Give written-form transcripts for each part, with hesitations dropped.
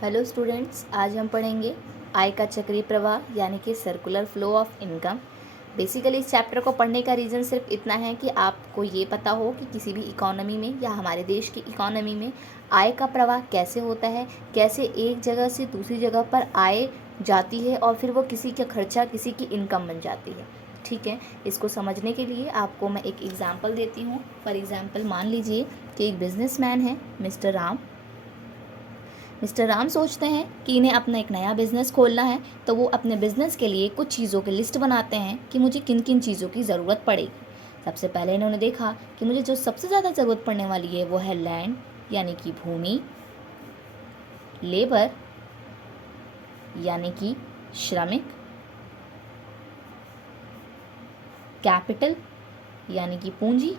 Hello students, आज हम पढ़ेंगे आय का चक्रीय प्रवाह यानी कि circular flow of income. Basically इस चैप्टर को पढ़ने का रीज़न सिर्फ इतना है कि आपको ये पता हो कि किसी भी इकोनॉमी में या हमारे देश की इकोनॉमी में आय का प्रवाह कैसे होता है, कैसे एक जगह से दूसरी जगह पर आय जाती है और फिर वो किसी का खर्चा, किसी की इनकम बन जाती है। ठीक है, इसको समझने के लिए आपको मैं एक एग्ज़ाम्पल देती हूँ। फॉर एग्ज़ाम्पल मान लीजिए कि एक बिजनेसमैन है मिस्टर राम। मिस्टर राम सोचते हैं कि इन्हें अपना एक नया बिज़नेस खोलना है, तो वो अपने बिज़नेस के लिए कुछ चीज़ों की लिस्ट बनाते हैं कि मुझे किन किन चीज़ों की ज़रूरत पड़ेगी। सबसे पहले इन्होंने देखा कि मुझे जो सबसे ज़्यादा ज़रूरत पड़ने वाली है वो है लैंड यानी कि भूमि, लेबर यानी कि श्रमिक, कैपिटल यानी कि पूंजी।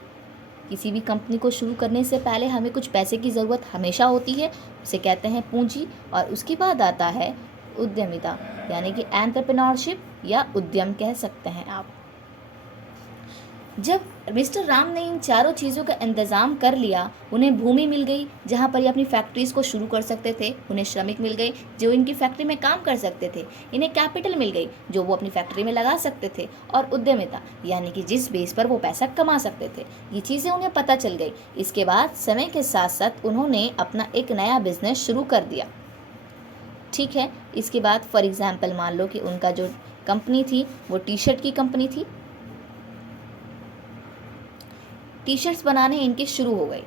किसी भी कंपनी को शुरू करने से पहले हमें कुछ पैसे की ज़रूरत हमेशा होती है, उसे कहते हैं पूंजी। और उसके बाद आता है उद्यमिता यानी कि एंटरप्रेन्योरशिप या उद्यम कह सकते हैं आप। जब मिस्टर राम ने इन चारों चीज़ों का इंतज़ाम कर लिया, उन्हें भूमि मिल गई जहाँ पर ये अपनी फैक्ट्रीज़ को शुरू कर सकते थे, उन्हें श्रमिक मिल गए जो इनकी फैक्ट्री में काम कर सकते थे, इन्हें कैपिटल मिल गई जो वो अपनी फैक्ट्री में लगा सकते थे, और उद्यमिता यानी कि जिस बेस पर वो पैसा कमा सकते थे। ये चीज़ें उन्हें पता चल गई। इसके बाद समय के साथ साथ उन्होंने अपना एक नया बिजनेस शुरू कर दिया। ठीक है, इसके बाद फॉर एग्ज़ाम्पल मान लो कि उनका जो कंपनी थी वो टी शर्ट की कंपनी थी। टी शर्ट्स बनाने इनके शुरू हो गए।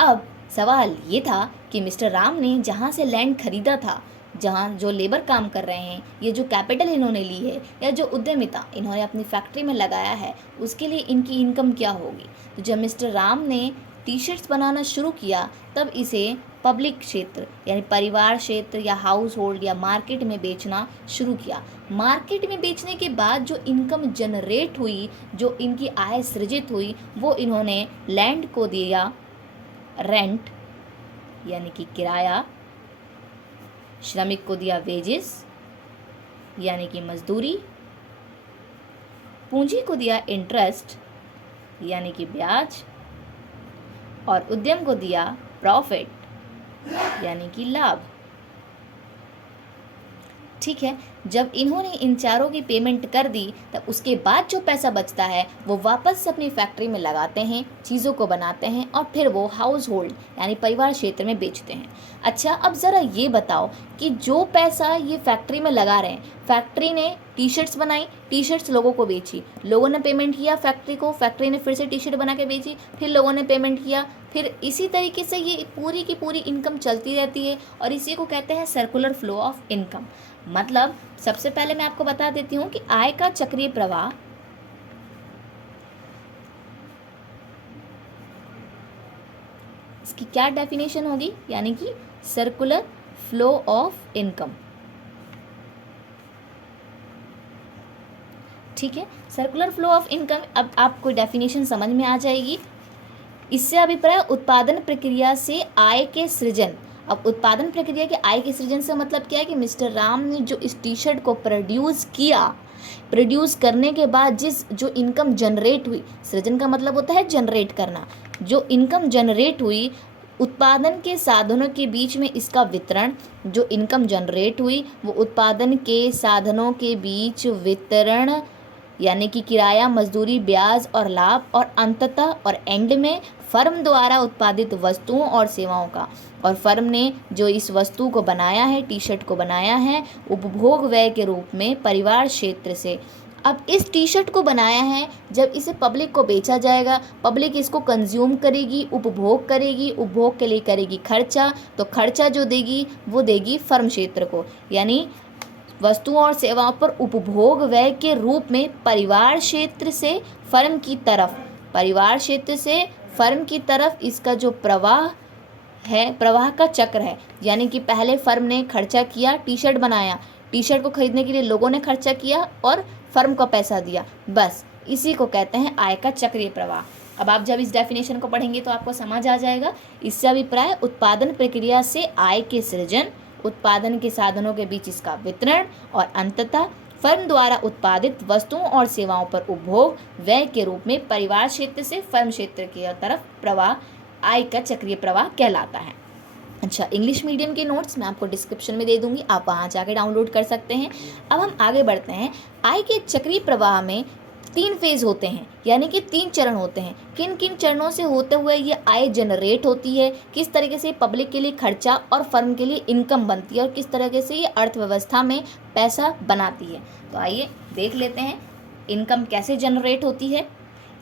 अब सवाल ये था कि मिस्टर राम ने जहाँ से लैंड खरीदा था, जहाँ जो लेबर काम कर रहे हैं, ये जो कैपिटल इन्होंने ली है या जो उद्यमिता इन्होंने अपनी फैक्ट्री में लगाया है, उसके लिए इनकी इनकम क्या होगी। तो जब मिस्टर राम ने टी शर्ट्स बनाना शुरू किया तब इसे पब्लिक क्षेत्र यानी परिवार क्षेत्र या हाउस होल्ड या मार्केट में बेचना शुरू किया। मार्केट में बेचने के बाद जो इनकम जनरेट हुई, जो इनकी आय सृजित हुई, वो इन्होंने लैंड को दिया रेंट यानी कि किराया, श्रमिक को दिया वेजेस यानी कि मजदूरी, पूंजी को दिया इंटरेस्ट यानी कि ब्याज, और उद्यम को दिया प्रॉफिट यानी कि लाभ। ठीक है, जब इन्होंने इन चारों की पेमेंट कर दी तब उसके बाद जो पैसा बचता है वो वापस अपनी फैक्ट्री में लगाते हैं, चीज़ों को बनाते हैं और फिर वो हाउस होल्ड यानी परिवार क्षेत्र में बेचते हैं। अच्छा, अब ज़रा ये बताओ कि जो पैसा ये फैक्ट्री में लगा रहे हैं, फैक्ट्री ने टी शर्ट्स बनाई, टी शर्ट्स लोगों को बेची, लोगों ने पेमेंट किया फैक्ट्री को, फैक्ट्री ने फिर से टी शर्ट बना के बेची, फिर लोगों ने पेमेंट किया, फिर इसी तरीके से ये पूरी की पूरी इनकम चलती रहती है और इसी को कहते हैं सर्कुलर फ्लो ऑफ इनकम। मतलब सबसे पहले मैं आपको बता देती हूँ कि आय का चक्रीय प्रवाह इसकी क्या डेफिनेशन होगी, यानी कि सर्कुलर फ्लो ऑफ इनकम। ठीक है, सर्कुलर फ्लो ऑफ इनकम अब आपको डेफिनेशन समझ में आ जाएगी। इससे अभिप्राय उत्पादन प्रक्रिया से आय के सृजन। अब उत्पादन प्रक्रिया के आय के सृजन से मतलब क्या है कि मिस्टर राम ने जो इस टी शर्ट को प्रोड्यूस किया, प्रोड्यूस करने के बाद जो इनकम जनरेट हुई, सृजन का मतलब होता है जनरेट करना, जो इनकम जनरेट हुई उत्पादन के साधनों के बीच में इसका वितरण, जो इनकम जनरेट हुई वो उत्पादन के साधनों के बीच वितरण यानी कि किराया, मजदूरी, ब्याज और लाभ, और अंततः और एंड में फर्म द्वारा उत्पादित वस्तुओं और सेवाओं का, और फर्म ने जो इस वस्तु को बनाया है, टी शर्ट को बनाया है, उपभोग व्यय के रूप में परिवार क्षेत्र से। अब इस टी शर्ट को बनाया है, जब इसे पब्लिक को बेचा जाएगा, पब्लिक इसको कंज्यूम करेगी, उपभोग करेगी, उपभोग के लिए करेगी खर्चा, तो खर्चा जो देगी वो देगी फर्म क्षेत्र को, यानी वस्तुओं और सेवाओं पर उपभोग व्यय के रूप में परिवार क्षेत्र से फर्म की तरफ, परिवार क्षेत्र से फर्म की तरफ इसका जो प्रवाह है, प्रवाह का चक्र है। यानी कि पहले फर्म ने खर्चा किया, टी शर्ट बनाया, टी शर्ट को खरीदने के लिए लोगों ने खर्चा किया और फर्म को पैसा दिया, बस इसी को कहते हैं आय का चक्रीय प्रवाह। अब आप जब इस डेफिनेशन को पढ़ेंगे तो आपको समझ आ जाएगा। इससे अभिप्राय उत्पादन प्रक्रिया से आय के सृजन, उत्पादन के साधनों के बीच इसका वितरण, और अंततः फर्म द्वारा उत्पादित वस्तुओं और सेवाओं पर उपभोग व्यय के रूप में परिवार क्षेत्र से फर्म क्षेत्र की तरफ प्रवाह आय का चक्रीय प्रवाह कहलाता है। अच्छा, इंग्लिश मीडियम के नोट्स मैं आपको डिस्क्रिप्शन में दे दूंगी, आप वहाँ जाके डाउनलोड कर सकते हैं। अब हम आगे बढ़ते हैं। आय के चक्रीय प्रवाह में 3 फेज होते हैं, यानी कि 3 चरण होते हैं। किन किन चरणों से होते हुए ये आय जनरेट होती है, किस तरीके से पब्लिक के लिए खर्चा और फर्म के लिए इनकम बनती है, और किस तरीके से ये अर्थव्यवस्था में पैसा बनाती है। तो आइए देख लेते हैं इनकम कैसे जनरेट होती है।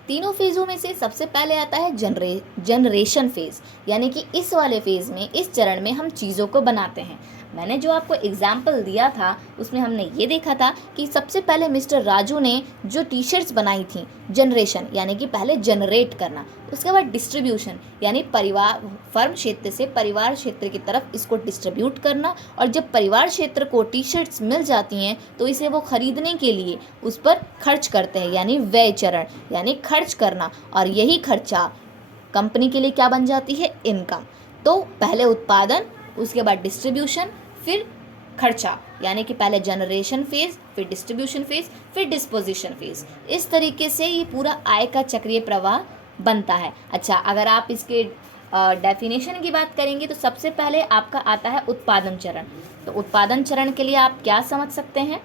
तीनों फेज़ों में से सबसे पहले आता है जनरेशन फेज़, यानी कि इस वाले फेज़ में, इस चरण में हम चीज़ों को बनाते हैं। मैंने जो आपको एग्जाम्पल दिया था उसमें हमने ये देखा था कि सबसे पहले मिस्टर राजू ने जो टी शर्ट्स बनाई थी, जनरेशन यानी कि पहले जनरेट करना, उसके बाद डिस्ट्रीब्यूशन यानी परिवार, फर्म क्षेत्र से परिवार क्षेत्र की तरफ इसको डिस्ट्रीब्यूट करना, और जब परिवार क्षेत्र को टी शर्ट्स मिल जाती हैं तो इसे वो खरीदने के लिए उस पर खर्च करते हैं, यानी व्यय चरण, यानी खर्च करना, और यही खर्चा कंपनी के लिए क्या बन जाती है, इनकम। तो पहले उत्पादन, उसके बाद डिस्ट्रीब्यूशन, फिर खर्चा, यानी कि पहले जनरेशन फेज, फिर डिस्ट्रीब्यूशन फेज, फिर डिस्पोजिशन फेज। इस तरीके से ये पूरा आय का चक्रीय प्रवाह बनता है। अच्छा, अगर आप इसके डेफिनेशन की बात करेंगे तो सबसे पहले आपका आता है उत्पादन चरण। तो उत्पादन चरण के लिए आप क्या समझ सकते हैं?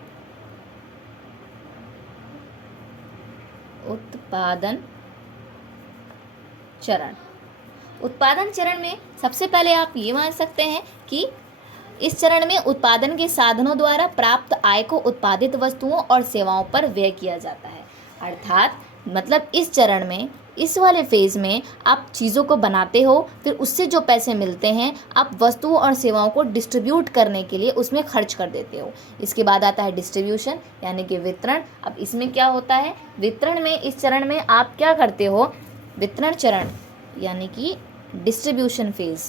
उत्पादन चरण, उत्पादन चरण में सबसे पहले आप ये मान सकते हैं कि इस चरण में उत्पादन के साधनों द्वारा प्राप्त आय को उत्पादित वस्तुओं और सेवाओं पर व्यय किया जाता है। अर्थात मतलब इस चरण में, इस वाले फेज में आप चीज़ों को बनाते हो, फिर उससे जो पैसे मिलते हैं आप वस्तुओं और सेवाओं को डिस्ट्रीब्यूट करने के लिए उसमें खर्च कर देते हो। इसके बाद आता है डिस्ट्रीब्यूशन यानी कि वितरण। अब इसमें क्या होता है, वितरण में, इस चरण में आप क्या करते हो, वितरण चरण यानी कि डिस्ट्रीब्यूशन फेज,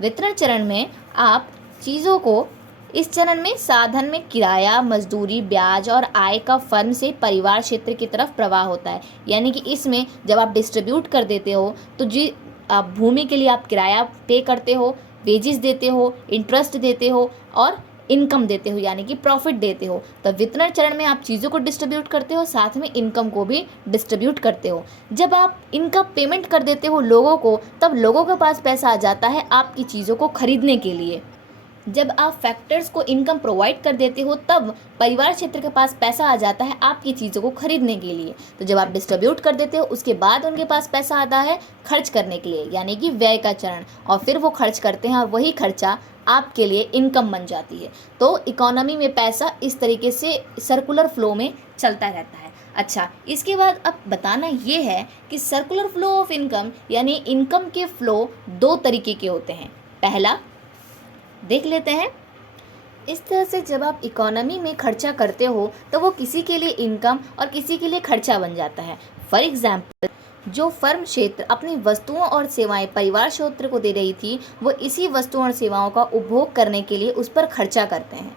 वितरण चरण में आप चीज़ों को, इस चरण में साधन में किराया, मजदूरी, ब्याज और आय का फर्म से परिवार क्षेत्र की तरफ प्रवाह होता है। यानी कि इसमें जब आप डिस्ट्रीब्यूट कर देते हो तो जी आप भूमि के लिए आप किराया पे करते हो, वेजेस देते हो, इंटरेस्ट देते हो और इनकम देते हो, यानी कि प्रॉफिट देते हो। तो वितरण चरण में आप चीज़ों को डिस्ट्रीब्यूट करते हो, साथ में इनकम को भी डिस्ट्रीब्यूट करते हो। जब आप इनका पेमेंट कर देते हो लोगों को, तब लोगों के पास पैसा आ जाता है आपकी चीज़ों को खरीदने के लिए। जब आप फैक्टर्स को इनकम प्रोवाइड कर देते हो तब परिवार क्षेत्र के पास पैसा आ जाता है आपकी चीज़ों को खरीदने के लिए। तो जब आप डिस्ट्रीब्यूट कर देते हो उसके बाद उनके पास पैसा आता है खर्च करने के लिए, यानी कि व्यय का चरण, और फिर वो खर्च करते हैं और वही खर्चा आपके लिए इनकम बन जाती है। तो इकोनॉमी में पैसा इस तरीके से सर्कुलर फ्लो में चलता रहता है। अच्छा, इसके बाद अब बताना ये है कि सर्कुलर फ्लो ऑफ इनकम यानी इनकम के फ्लो 2 तरीके के होते हैं। पहला देख लेते हैं। इस तरह से जब आप इकोनॉमी में खर्चा करते हो तो वो किसी के लिए इनकम और किसी के लिए खर्चा बन जाता है। फॉर एग्जाम्पल, जो फर्म क्षेत्र अपनी वस्तुओं और सेवाएं परिवार क्षेत्र को दे रही थी, वो इसी वस्तुओं और सेवाओं का उपभोग करने के लिए उस पर खर्चा करते हैं।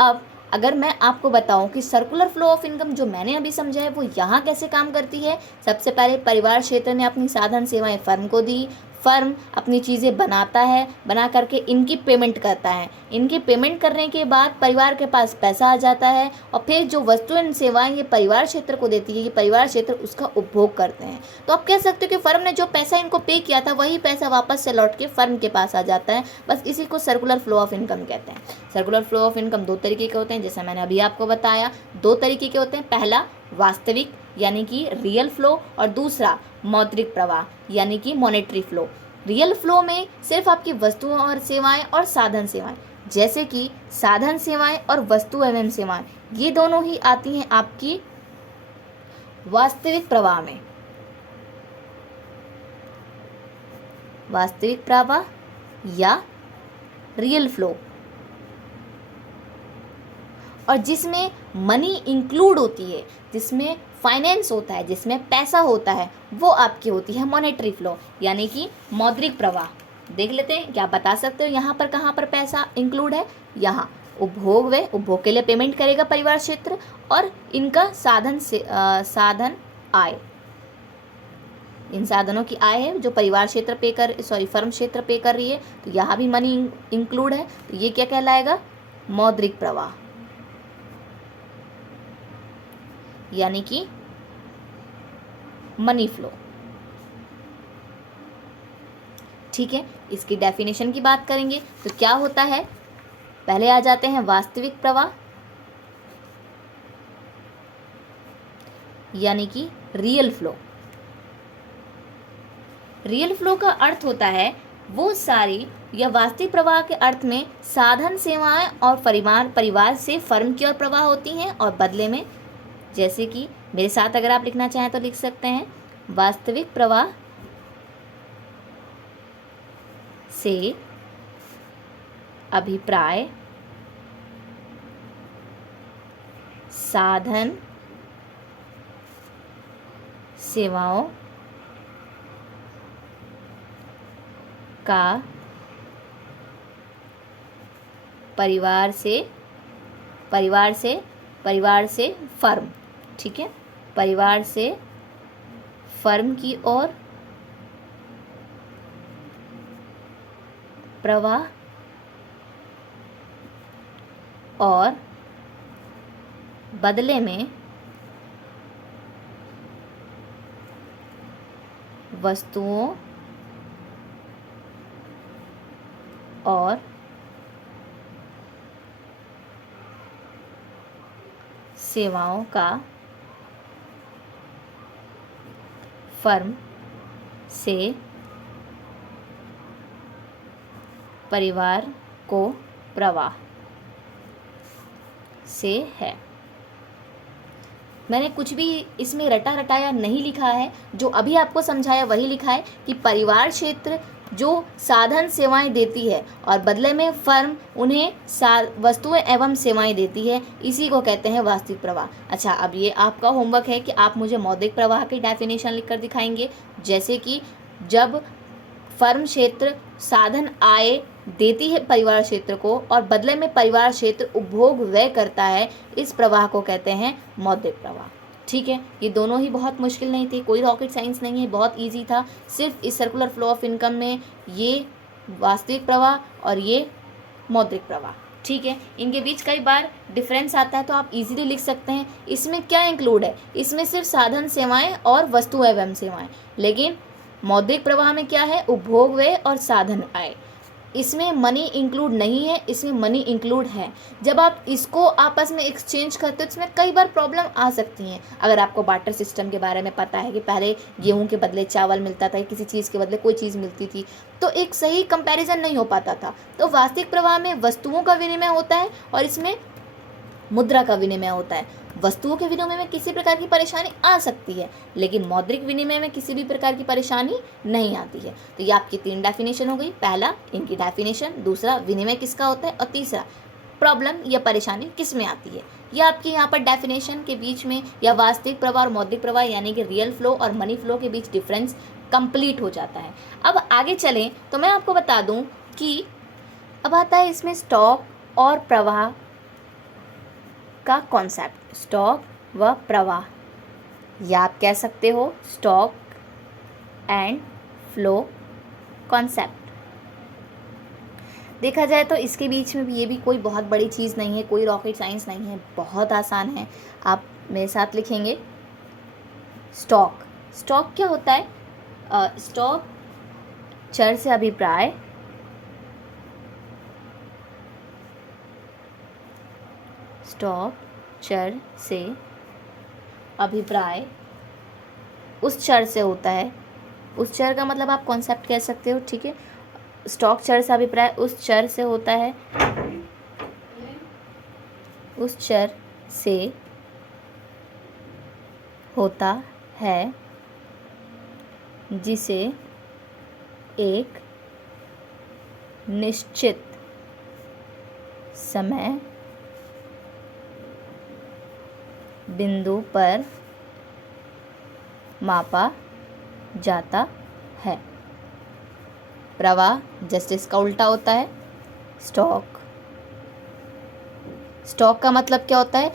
अब अगर मैं आपको बताऊं कि सर्कुलर फ्लो ऑफ इनकम जो मैंने अभी समझा है वो यहाँ कैसे काम करती है। सबसे पहले परिवार क्षेत्र ने अपनी साधन सेवाएं फर्म को दी, फर्म अपनी चीज़ें बनाता है, बना करके इनकी पेमेंट करता है, इनकी पेमेंट करने के बाद परिवार के पास पैसा आ जाता है, और फिर जो वस्तुएं सेवाएं ये परिवार क्षेत्र को देती है, ये परिवार क्षेत्र उसका उपभोग करते हैं। तो आप कह सकते हो कि फर्म ने जो पैसा इनको पे किया था वही पैसा वापस से लौट के फर्म के पास आ जाता है। बस इसी को सर्कुलर फ्लो ऑफ इनकम कहते हैं। सर्कुलर फ्लो ऑफ इनकम 2 तरीके के होते हैं, जैसा मैंने अभी आपको बताया। 2 तरीके के होते हैं, पहला वास्तविक यानी कि रियल फ्लो, और दूसरा मौद्रिक प्रवाह यानी कि मॉनेटरी फ्लो। रियल फ्लो में सिर्फ आपकी वस्तुओं और सेवाएं और साधन सेवाएं, जैसे कि साधन सेवाएं और वस्तु एवं सेवाएं, ये दोनों ही आती हैं आपकी वास्तविक प्रवाह में। वास्तविक प्रवाह या रियल फ्लो, और जिसमें मनी इंक्लूड होती है, जिसमें फाइनेंस होता है, जिसमें पैसा होता है, वो आपकी होती है मॉनेटरी फ्लो यानी कि मौद्रिक प्रवाह। देख लेते हैं, क्या बता सकते हो यहाँ पर कहाँ पर पैसा इंक्लूड है? यहाँ उपभोग, वे उपभोग के लिए पेमेंट करेगा परिवार क्षेत्र, और इनका साधन से साधन आय, इन साधनों की आय है जो परिवार क्षेत्र फर्म क्षेत्र पे कर रही है, तो यहाँ भी मनी इंक्लूड है। तो ये क्या कहलाएगा? मौद्रिक प्रवाह यानी कि मनी फ्लो। ठीक है, इसकी डेफिनेशन की बात करेंगे तो क्या होता है, पहले आ जाते हैं वास्तविक प्रवाह यानी कि रियल फ्लो। रियल फ्लो का अर्थ होता है वो सारी या वास्तविक प्रवाह के अर्थ में साधन सेवाएं और परिवार से फर्म की ओर प्रवाह होती हैं, और बदले में, जैसे कि मेरे साथ अगर आप लिखना चाहें तो लिख सकते हैं, वास्तविक प्रवाह से अभिप्राय साधन सेवाओं का परिवार से फर्म, ठीक है, परिवार से फर्म की ओर प्रवाह और बदले में वस्तुओं और सेवाओं का फर्म से परिवार को प्रवाह से है। मैंने कुछ भी इसमें रटा रटाया नहीं लिखा है, जो अभी आपको समझाया वही लिखा है कि परिवार क्षेत्र जो साधन सेवाएं देती है और बदले में फर्म उन्हें वस्तुएं एवं सेवाएं देती है, इसी को कहते हैं वास्तविक प्रवाह। अच्छा, अब ये आपका होमवर्क है कि आप मुझे मौद्रिक प्रवाह की डेफिनेशन लिखकर दिखाएंगे, जैसे कि जब फर्म क्षेत्र साधन आय देती है परिवार क्षेत्र को और बदले में परिवार क्षेत्र उपभोग व्यय करता है, इस प्रवाह को कहते हैं मौद्रिक प्रवाह। ठीक है, ये दोनों ही बहुत मुश्किल नहीं थी, कोई रॉकेट साइंस नहीं है, बहुत इजी था। सिर्फ इस सर्कुलर फ्लो ऑफ इनकम में ये वास्तविक प्रवाह और ये मौद्रिक प्रवाह, ठीक है, इनके बीच कई बार डिफरेंस आता है तो आप इजीली लिख सकते हैं। इसमें क्या इंक्लूड है, इसमें सिर्फ साधन सेवाएं और वस्तु एवं सेवाएं, लेकिन मौद्रिक प्रवाह में क्या है, उपभोग व्यय और साधन आय। इसमें मनी इंक्लूड नहीं है, इसमें मनी इंक्लूड है। जब आप इसको आपस में एक्सचेंज करते हो तो इसमें कई बार प्रॉब्लम आ सकती हैं। अगर आपको बार्टर सिस्टम के बारे में पता है कि पहले गेहूं के बदले चावल मिलता था, किसी चीज़ के बदले कोई चीज़ मिलती थी, तो एक सही कंपैरिजन नहीं हो पाता था। तो वास्तविक प्रवाह में वस्तुओं का विनिमय होता है और इसमें मुद्रा का विनिमय होता है। वस्तुओं के विनिमय में किसी प्रकार की परेशानी आ सकती है, लेकिन मौद्रिक विनिमय में किसी भी प्रकार की परेशानी नहीं आती है। तो ये आपकी 3 डेफिनेशन हो गई। पहला इनकी डेफिनेशन, दूसरा विनिमय किसका होता है, और तीसरा प्रॉब्लम या परेशानी किस में आती है। यह आपके यहाँ पर डेफिनेशन के बीच में या वास्तविक प्रवाह और मौद्रिक प्रवाह यानी कि रियल फ्लो और मनी फ्लो के बीच डिफरेंस कंप्लीट हो जाता है। अब आगे चलें तो मैं आपको बता दूँ कि अब आता है इसमें स्टॉक और प्रवाह का कॉन्सेप्ट। स्टॉक व प्रवाह, या आप कह सकते हो स्टॉक एंड फ्लो कॉन्सेप्ट। देखा जाए तो इसके बीच में भी ये भी कोई बहुत बड़ी चीज़ नहीं है, कोई रॉकेट साइंस नहीं है, बहुत आसान है। आप मेरे साथ लिखेंगे स्टॉक। स्टॉक क्या होता है, स्टॉक चर से अभिप्राय स्टॉक चर से अभिप्राय उस चर से होता है, उस चर का मतलब आप कॉन्सेप्ट कह सकते हो, ठीक है। स्टॉक चर से अभिप्राय उस चर से होता है, उस चर से होता है जिसे एक निश्चित समय बिंदु पर मापा जाता है। प्रवाह जस्ट इसका उल्टा होता है स्टॉक। स्टॉक का मतलब क्या होता है,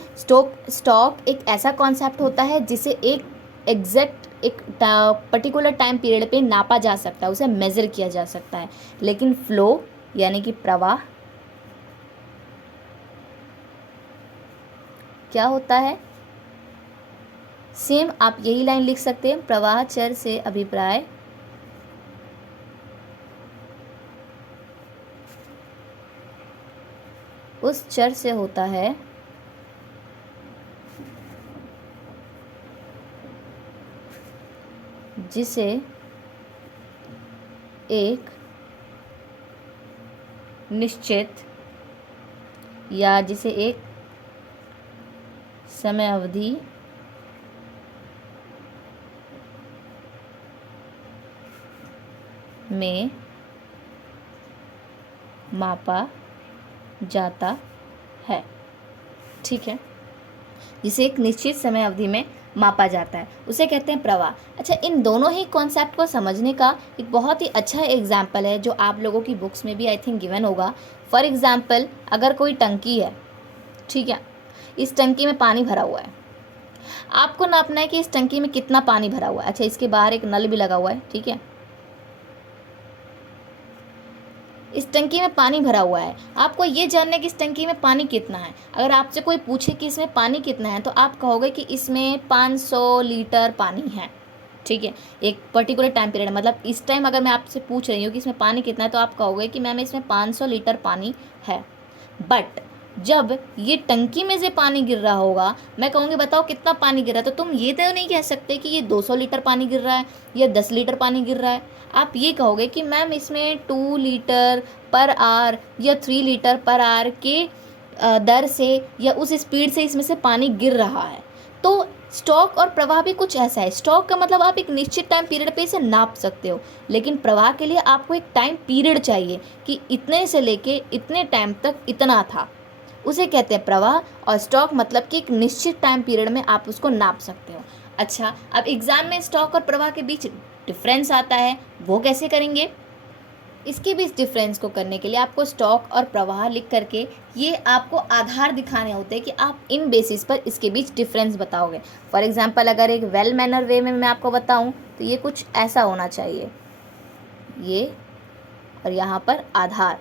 स्टॉक एक ऐसा कॉन्सेप्ट होता है जिसे एक एग्जैक्ट एक पर्टिकुलर टाइम पीरियड पे नापा जा सकता है, उसे मेज़र किया जा सकता है। लेकिन फ्लो यानी कि प्रवाह क्या होता है, सेम आप यही लाइन लिख सकते हैं, प्रवाह चर से अभिप्राय उस चर से होता है जिसे एक निश्चित या जिसे एक समय अवधि में मापा जाता है। ठीक है, जिसे एक निश्चित समय अवधि में मापा जाता है उसे कहते हैं प्रवाह। अच्छा, इन दोनों ही कॉन्सेप्ट को समझने का एक बहुत ही अच्छा एग्जाम्पल है जो आप लोगों की बुक्स में भी आई थिंक गिवन होगा। फॉर एग्जाम्पल, अगर कोई टंकी है, ठीक है, इस टंकी में पानी भरा हुआ है, आपको नापना है कि इस टंकी में कितना पानी भरा हुआ है। अच्छा, इसके बाहर एक नल भी लगा हुआ है, ठीक है, इस टंकी में पानी भरा हुआ है, आपको ये जानना है कि इस टंकी में पानी कितना है। अगर आपसे कोई पूछे कि इसमें पानी कितना है तो आप कहोगे कि इसमें 500 लीटर पानी है। ठीक है, एक पर्टिकुलर टाइम पीरियड, मतलब इस टाइम अगर मैं आपसे पूछ रही हूँ कि इसमें पानी कितना है तो आप कहोगे कि मैम इसमें 500 लीटर पानी है। बट जब ये टंकी में से पानी गिर रहा होगा, मैं कहूँगी बताओ कितना पानी गिर रहा है, तो तुम ये तो नहीं कह सकते कि ये 200 लीटर पानी गिर रहा है या 10 लीटर पानी गिर रहा है। आप ये कहोगे कि मैम इसमें 2 लीटर पर आवर या 3 लीटर पर आवर के दर से या उस स्पीड से इसमें से पानी गिर रहा है। तो स्टॉक और प्रवाह भी कुछ ऐसा है। स्टॉक का मतलब आप एक निश्चित टाइम पीरियड पे इसे नाप सकते हो, लेकिन प्रवाह के लिए आपको एक टाइम पीरियड चाहिए कि इतने से लेके इतने टाइम तक इतना था, उसे कहते हैं प्रवाह। और स्टॉक मतलब कि एक निश्चित टाइम पीरियड में आप उसको नाप सकते हो। अच्छा, अब एग्जाम में स्टॉक और प्रवाह के बीच डिफरेंस आता है, वो कैसे करेंगे? इसके बीच डिफरेंस को करने के लिए आपको स्टॉक और प्रवाह लिख करके ये आपको आधार दिखाने होते हैं कि आप इन बेसिस पर इसके बीच डिफरेंस बताओगे। फॉर एग्जांपल, अगर एक वेल मैनर वे में मैं आपको बताऊं तो ये कुछ ऐसा होना चाहिए, ये और यहाँ पर आधार,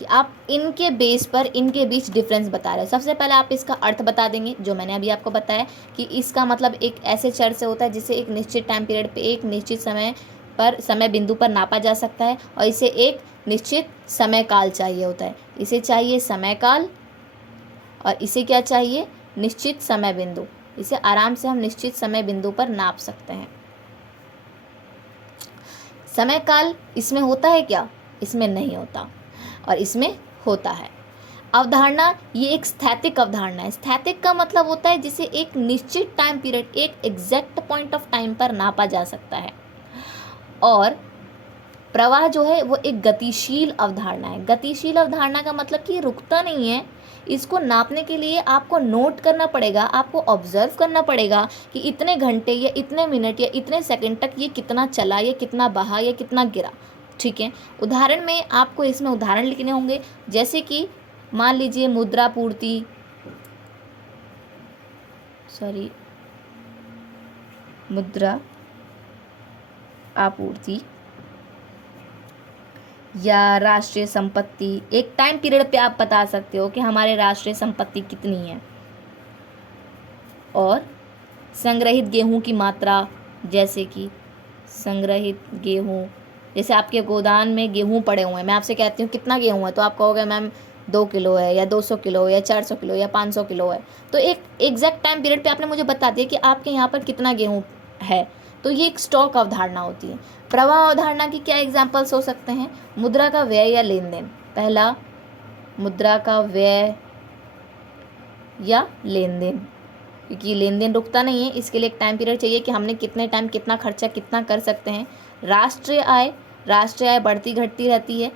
कि आप इनके बेस पर इनके बीच डिफरेंस बता रहे हो। सबसे पहले आप इसका अर्थ बता देंगे, जो मैंने अभी आपको बताया कि इसका मतलब एक ऐसे चर से होता है जिसे एक निश्चित टाइम पीरियड पे एक निश्चित समय बिंदु पर नापा जा सकता है और इसे एक निश्चित समय काल चाहिए होता है। इसे चाहिए समय काल और इसे क्या चाहिए? निश्चित समय बिंदु। इसे आराम से हम निश्चित समय बिंदु पर नाप सकते हैं। समय काल इसमें होता है क्या? इसमें नहीं होता, और इसमें होता है। अवधारणा, ये एक स्थैतिक अवधारणा है। स्थैतिक का मतलब होता है जिसे एक निश्चित टाइम पीरियड, एक एग्जैक्ट पॉइंट ऑफ टाइम पर नापा जा सकता है। और प्रवाह जो है वो एक गतिशील अवधारणा है। गतिशील अवधारणा का मतलब कि रुकता नहीं है। इसको नापने के लिए आपको नोट करना पड़ेगा, आपको ऑब्जर्व करना पड़ेगा कि इतने घंटे या इतने मिनट या इतने सेकंड तक ये कितना चला या कितना बहा या कितना गिरा। ठीक है, उदाहरण में आपको इसमें उदाहरण लिखने होंगे, जैसे कि मान लीजिए मुद्रा आपूर्ति या राष्ट्रीय संपत्ति। एक टाइम पीरियड पे आप बता सकते हो कि हमारे राष्ट्रीय संपत्ति कितनी है। और संग्रहित गेहूं की मात्रा, जैसे कि संग्रहित गेहूं, जैसे आपके गोदाम में गेहूं पड़े हुए हैं, मैं आपसे कहती हूँ कितना गेहूं है, तो आप कहोगे मैम 2 किलो है या 200 किलो या 400 किलो या 500 किलो है। तो एक एग्जैक्ट टाइम पीरियड पे आपने मुझे बता दिया कि आपके यहाँ पर कितना गेहूं है। तो ये एक स्टॉक अवधारणा होती है। प्रवाह अवधारणा की क्या एग्जाम्पल्स हो सकते हैं? मुद्रा का व्यय या लेन देन। पहला, मुद्रा का व्यय या लेन देन, क्योंकि लेन देन रुकता नहीं है, इसके लिए एक टाइम पीरियड चाहिए कि हमने कितने टाइम कितना खर्चा कितना कर सकते हैं। राष्ट्रीय आय, राष्ट्रीय आय बढ़ती घटती रहती है।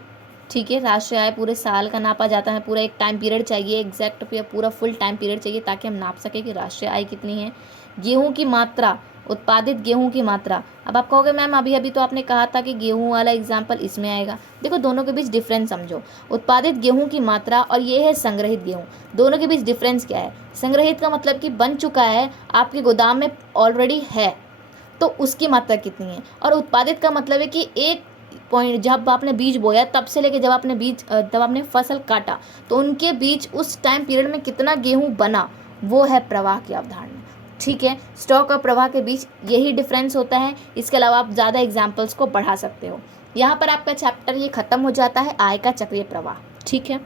ठीक है, राष्ट्रीय आय पूरे साल का नापा जाता है, पूरा एक टाइम पीरियड चाहिए, एग्जैक्ट पूरा फुल टाइम पीरियड चाहिए ताकि हम नाप सकें कि राष्ट्रीय आय कितनी है। गेहूं की मात्रा, उत्पादित गेहूं की मात्रा। अब आप कहोगे मैम अभी अभी तो आपने कहा था कि गेहूं वाला एग्जाम्पल इसमें आएगा। देखो, दोनों के बीच डिफरेंस समझो। उत्पादित गेहूं की मात्रा और ये है संग्रहित गेहूं, दोनों के बीच डिफरेंस क्या है? संग्रहित का मतलब कि बन चुका है, आपके गोदाम में ऑलरेडी है, तो उसकी मात्रा कितनी है। और उत्पादित का मतलब है कि एक पॉइंट, जब आपने बीज बोया तब से लेके जब आपने फसल काटा, तो उनके बीच उस टाइम पीरियड में कितना गेहूं बना, वो है प्रवाह की अवधारणा। ठीक है, स्टॉक और प्रवाह के बीच यही डिफरेंस होता है। इसके अलावा आप ज़्यादा एग्जाम्पल्स को बढ़ा सकते हो। यहाँ पर आपका चैप्टर ये खत्म हो जाता है, आय का चक्रीय प्रवाह। ठीक है।